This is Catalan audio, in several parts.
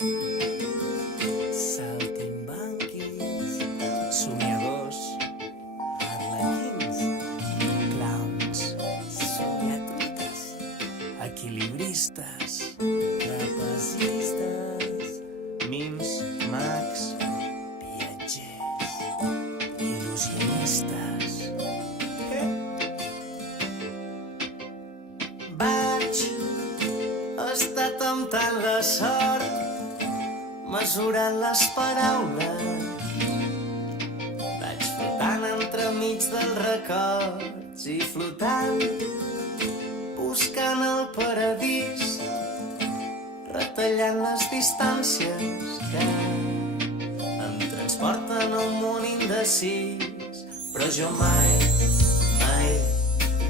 Saltimbanquis, somiadors, arlequins, clowns, somiatruites, equilibristes, trapezistes, mims, mags, viatgers, il·lusionistes. Vaig estar temptant la sort, mesurant les paraules. Vaig flotant entremig dels records i flotant, buscant el paradís, retallant les distàncies que em transporten a un món indecís. Però jo mai, mai,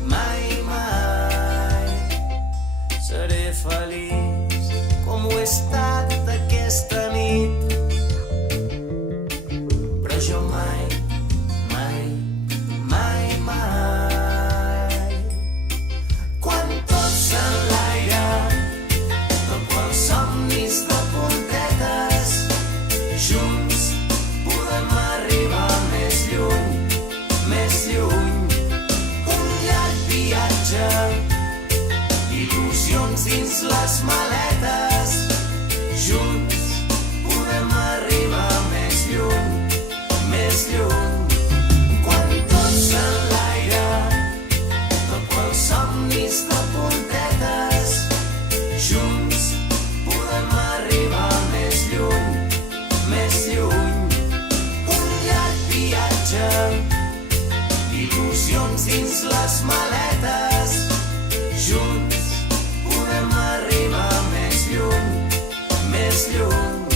mai, mai seré feliç com ho he estat aquesta nit. Però jo mai, mai, mai, mai, quan tot s'enlaira, tot quals somnis de puntetes, junts podem arribar més lluny, més lluny. Un llarg viatge, il·lusions dins les maletes, junts podem arribar més lluny, més lluny. Quan tot s'enlaira, tot quals somnis de puntetes, junts podem arribar més lluny, més lluny. Un llarg viatge, il·lusions dins les maletes, junts podem arribar més lluny, més lluny.